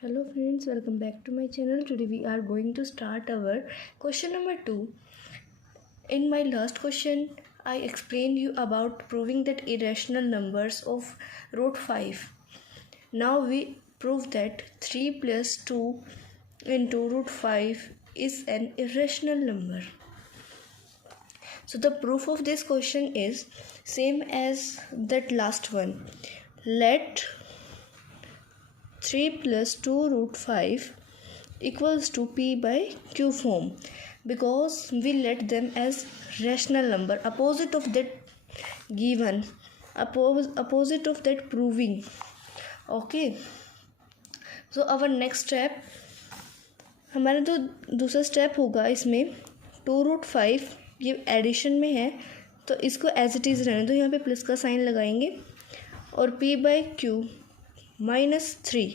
Hello friends, welcome back to my channel. Today we are going to start our question number 2. In my last question, I explained you about proving that irrational numbers of root 5. Now we prove that 3 plus 2 into root 5 is an irrational number. So the proof of this question is same as that last one. Let 3 plus 2 root 5 equals to p by q form, because we let them as rational number, opposite of that given, opposite of that proving. Okay, so our next step, हमारा तो दूसरा step होगा इसमें 2 root 5 ये addition में है तो इसको एज इट इज़ रहने दो, यहाँ पे प्लस का साइन लगाएंगे और p बाई क्यू -3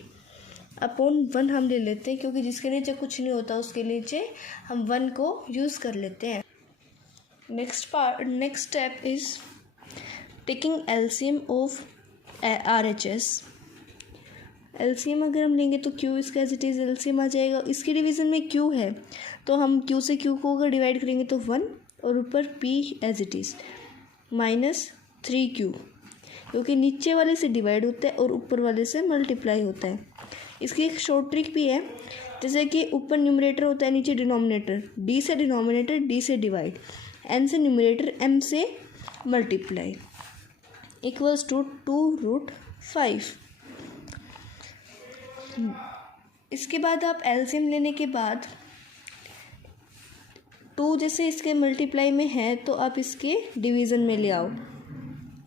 अपॉन 1 हम ले लेते हैं, क्योंकि जिसके नीचे कुछ नहीं होता उसके नीचे हम 1 को यूज़ कर लेते हैं. Next step is taking LCM of RHS. LCM अगर हम लेंगे तो क्यू इसका एज इट इज़ एलसीएम आ जाएगा. इसके डिवीज़न में क्यू है तो हम क्यू से क्यू को अगर डिवाइड करेंगे तो 1 और ऊपर p as it is -3q, क्योंकि नीचे वाले से डिवाइड होता है और ऊपर वाले से मल्टीप्लाई होता है. इसकी एक शॉर्ट ट्रिक भी है, जैसे कि ऊपर न्यूमरेटर होता है नीचे डिनोमिनेटर, d से डिनोमिनेटर d से डिवाइड, n से न्यूमरेटर m से मल्टीप्लाई इक्वल्स टू 2 रूट 5. इसके बाद आप एलसीएम लेने के बाद 2 जैसे इसके मल्टीप्लाई में है तो आप इसके डिवीज़न में ले आओ,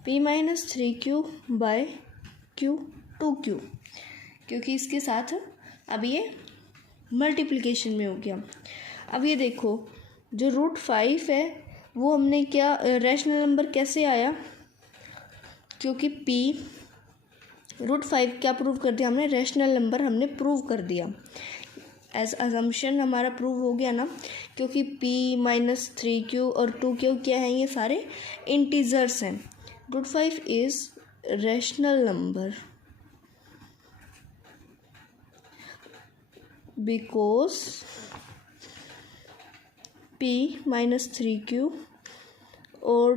p -3q bye q 2q, क्योंकि इसके साथ अब ये मल्टीप्लिकेशन में हो गया. अब ये देखो जो रूट 5 है वो हमने क्या रैशनल नंबर कैसे आया, क्योंकि p रूट 5 क्या प्रूव कर दिया हमने, रैशनल नंबर हमने प्रूव कर दिया. एज अजम्पशन हमारा प्रूव हो गया ना, क्योंकि p -3q और 2q क्या है, ये सारे इंटीजर्स हैं. Root 5 is rational number because p -3q और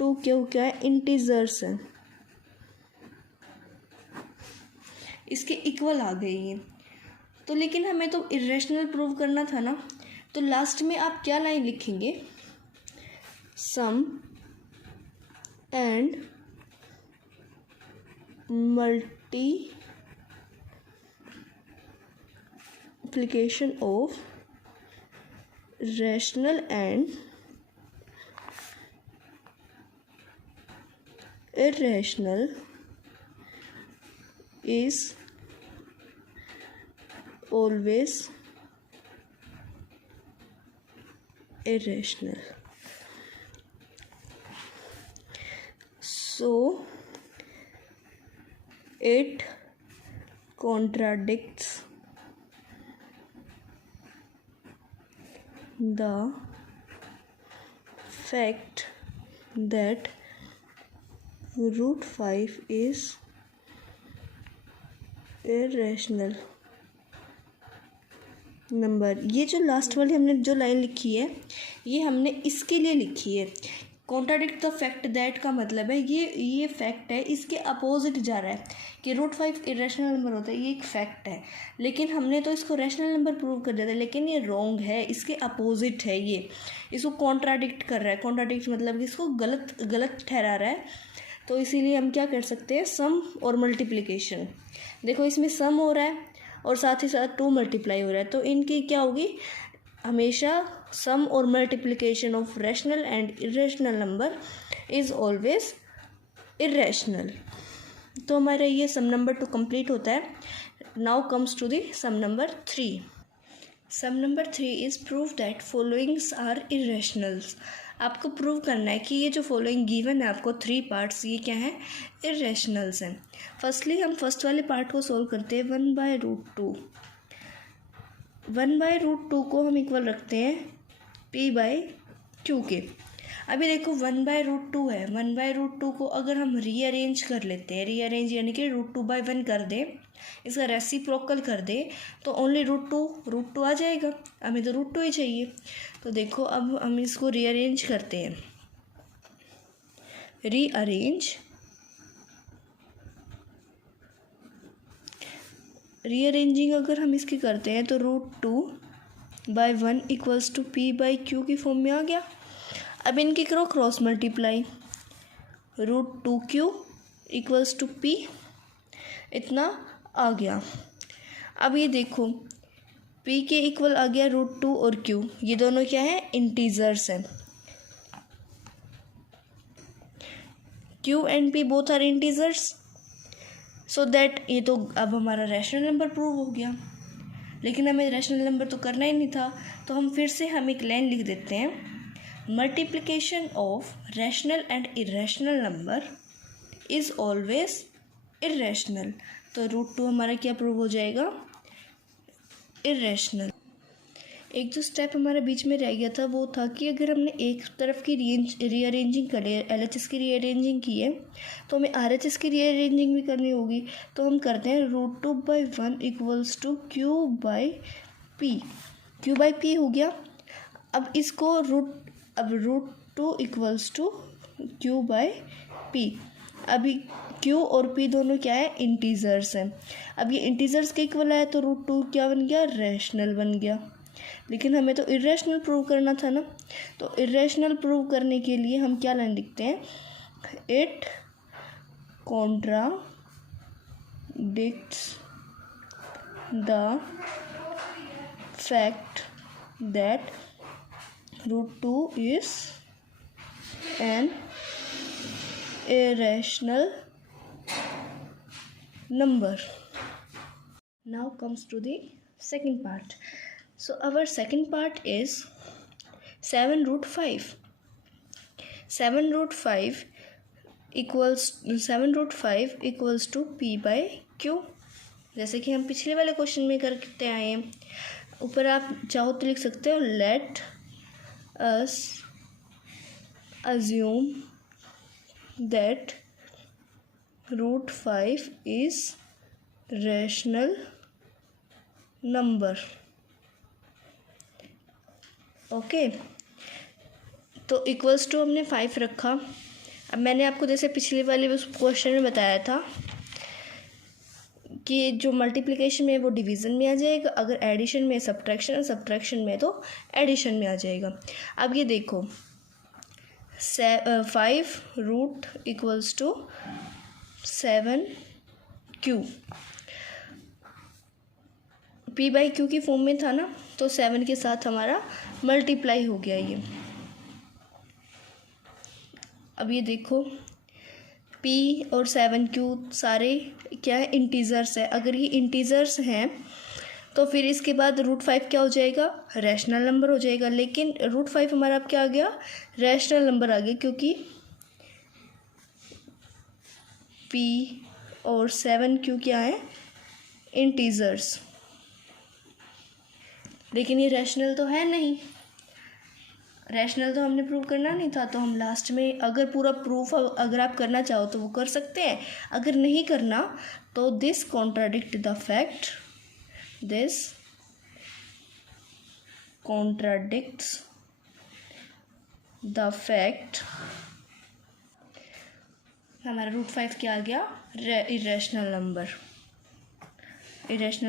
2q क्या है, इंटीजर्स हैं, इसके इक्वल आ गई है. तो लेकिन हमें तो इरेशनल प्रूव करना था ना, तो लास्ट में आप क्या लाइन लिखेंगे, सम and multiplication of rational and irrational is always irrational. So it contradicts the fact that root 5 is irrational number. ये जो लास्ट वाली हमने जो लाइन लिखी है ये हमने इसके लिए लिखी है. कॉन्ट्राडिक्ट द फैक्ट दैट का मतलब है ये फैक्ट है, इसके अपोजिट जा रहा है कि रूट 5 इरेशनल नंबर होता है, ये एक फैक्ट है. लेकिन हमने तो इसको रैशनल नंबर प्रूव कर दिया था, लेकिन ये रॉन्ग है, इसके अपोजिट है, ये इसको कॉन्ट्राडिक्ट कर रहा है. कॉन्ट्राडिक्ट मतलब कि इसको गलत ठहरा रहा है. तो इसीलिए हम क्या कर सकते हैं, सम और मल्टीप्लिकेशन. देखो इसमें सम हो रहा है और साथ ही साथ 2 मल्टीप्लाई हो रहा है, तो इनकी क्या होगी, हमेशा सम और multiplication of rational and irrational number is always irrational. तो हमारा ये सम नंबर 2 कंप्लीट होता है. Now comes to the sum number 3. Sum number 3 is prove that followings are irrationals. आपको प्रूव करना है कि ये जो फॉलोइंग गिवन है आपको 3 पार्ट्स, ये क्या है, इरेशनल्स हैं. फर्स्टली हम फर्स्ट वाले पार्ट को सोल्व करते हैं. 1/√2 को हम इक्वल रखते हैं p बाई क्यू के. अभी देखो 1/√2 है, 1/√2 को अगर हम रीअरेंज कर लेते हैं, रीअरेंज यानी कि √2/1 कर दें इसका रेसिप्रोकल कर दे तो ओनली रूट टू आ जाएगा। हमें तो रूट टू ही चाहिए। तो देखो अब हम इसको रीअरेंज करते हैं। रीअरेंजिंग अगर हम इसकी करते हैं तो रूट 2/1 इक्वल्स टू p/q की फॉर्म में आ गया। अब इनकी करो cross multiply, root 2q equals to p, इतना आ गया। अब ये देखो p के इक्वल आ गया रूट 2 और q, ये दोनों क्या है, इंटीजर्स हैं। q and p both are integers, so that ये तो अब हमारा रैशनल नंबर प्रूव हो गया। लेकिन हमें रैशनल नंबर तो करना ही नहीं था, तो हम एक लाइन लिख देते हैं, multiplication of rational and irrational number is always irrational. तो रूट 2 हमारा क्या प्रूव हो जाएगा, इरेशनल। एक जो स्टेप हमारे बीच में रह गया था वो था कि अगर हमने एक तरफ की रीअरेंजिंग कर लिया, LHS की रीअरेंजिंग की है, तो हमें RHS की रीअरेंजिंग भी करनी होगी। तो हम करते हैं रूट 2/1 इक्वल्स टू q/p हो गया। अब इसको रूट 2 इक्वल्स टू q/p। अभी q और p दोनों क्या है, इंटीजर्स हैं। अब ये इंटीजर्स के इक्वल है तो रूट 2 क्या बन गया, रैशनल बन गया। लेकिन हमें तो इरेशनल प्रूव करना था ना, तो इरेशनल प्रूव करने के लिए हम क्या लाइन लिखते हैं, it contradicts the fact that root 2 is an irrational number. Now comes to the second part. So our second part is 7√5. 7√5 equals to p/q, जैसे कि हम पिछले वाले क्वेश्चन में करते आए हैं। ऊपर आप चाहो तो लिख सकते हो, let us assume that root 5 is rational number. Okay, तो इक्वल्स टू हमने 5 रखा। अब मैंने आपको जैसे पिछले वाले उस क्वेश्चन में बताया था कि जो मल्टीप्लिकेशन में वो डिवीज़न में आ जाएगा, अगर एडिशन में सब्ट्रैक्शन, सब्ट्रैक्शन में तो एडिशन में आ जाएगा। अब ये देखो 5 root equals to 7q, p/q की फॉर्म में था ना, तो 7 के साथ हमारा मल्टीप्लाई हो गया ये। अब ये देखो p और 7q सारे क्या है, इंटीजर्स है। अगर ये इंटीजर्स हैं तो फिर इसके बाद रूट 5 क्या हो जाएगा, रैशनल नंबर हो जाएगा। लेकिन रूट 5 हमारा अब क्या आ गया, रैशनल नंबर आ गया, क्योंकि p और 7q क्या है, इंटीजर्स। लेकिन ये रैशनल तो है नहीं, रैशनल तो हमने प्रूव करना नहीं था। तो हम लास्ट में अगर पूरा प्रूफ अगर आप करना चाहो तो वो कर सकते हैं, अगर नहीं करना तो this contradict the fact, this contradicts the fact, हमारा रूट 5 क्या आ गया, इरेशनल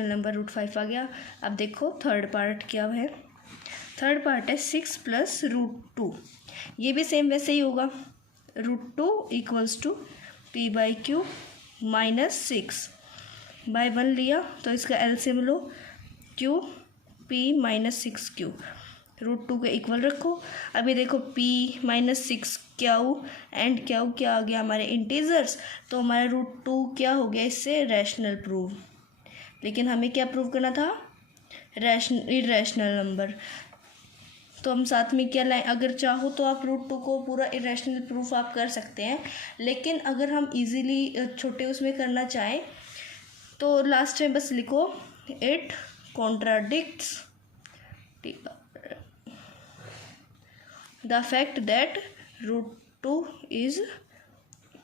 नंबर रूट 5 आ गया। अब देखो थर्ड पार्ट क्या है, थर्ड पार्ट है 6 प्लस रूट 2। ये भी सेम वैसे ही होगा, root 2 equals to p/q minus 6/1 लिया तो इसका एलसीएम लो, q p minus 6q, root 2 के इक्वल रखो। अभी देखो p minus 6q and q क्या आ गया, हमारे इंटीजर्स। तो हमारा रूट 2 क्या हो गया, इससे रैशनल प्रूव। लेकिन हमें क्या प्रूव करना था, इरेशनल नंबर। तो हम साथ में क्या लाएं, अगर चाहो तो आप रूट 2 को पूरा इरेशनल प्रूफ आप कर सकते हैं। लेकिन अगर हम इजीली छोटे उसमें करना चाहें तो लास्ट में बस लिखो, it contradicts the fact that root 2 is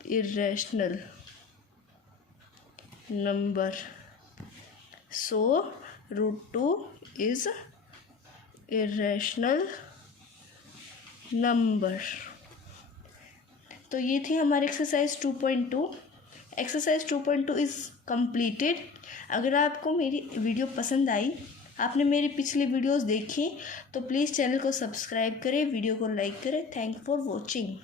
irrational number. So √2 is irrational number. तो ये थी हमारी एक्सरसाइज 2.2। Exercise 2.2 is completed. अगर आपको मेरी वीडियो पसंद आई, आपने मेरी पिछली वीडियोस देखी, तो प्लीज़ चैनल को सब्सक्राइब करें, वीडियो को लाइक करें। Thank for watching.